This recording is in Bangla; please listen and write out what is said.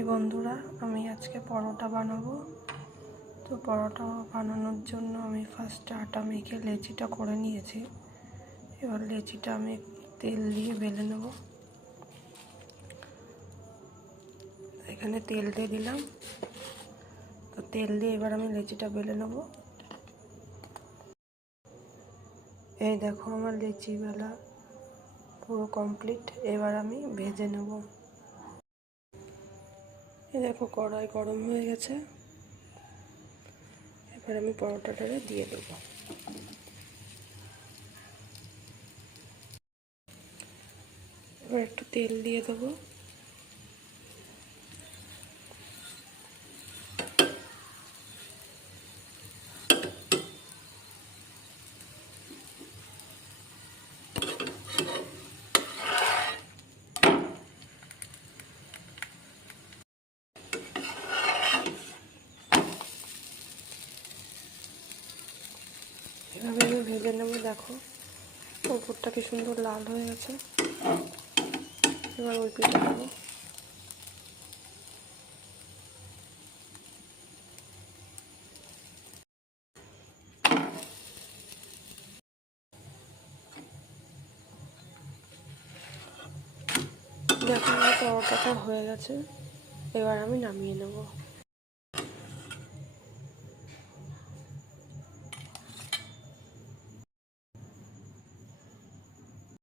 হাই বন্ধুরা, আমি আজকে পরোটা বানাবো। তো পরোটা বানানোর জন্য আমি ফার্স্টে আটা মেখে লেচিটা করে নিয়েছি। এবার লেচিটা আমি তেল দিয়ে বেলে নেব। এখানে তেল দিয়ে দিলাম। তো তেল দিয়ে এবার আমি লেচিটা বেলে নেব। এই দেখো আমার লেচি বেলা পুরো কমপ্লিট। এবার আমি ভেজে নেব। এই দেখো কড়াই গরম হয়ে গেছে। এবার আমি পরোটাটারে দিয়ে দেবো। এবার একটু তেল দিয়ে দেবো। এভাবে আমি ভেজে নেবো। দেখো উপরটা কি সুন্দর লাল হয়ে গেছে। এবার ওই পিঠে দেবো। দেখো আমার পরোটাটা হয়ে গেছে। এবার আমি নামিয়ে নেব।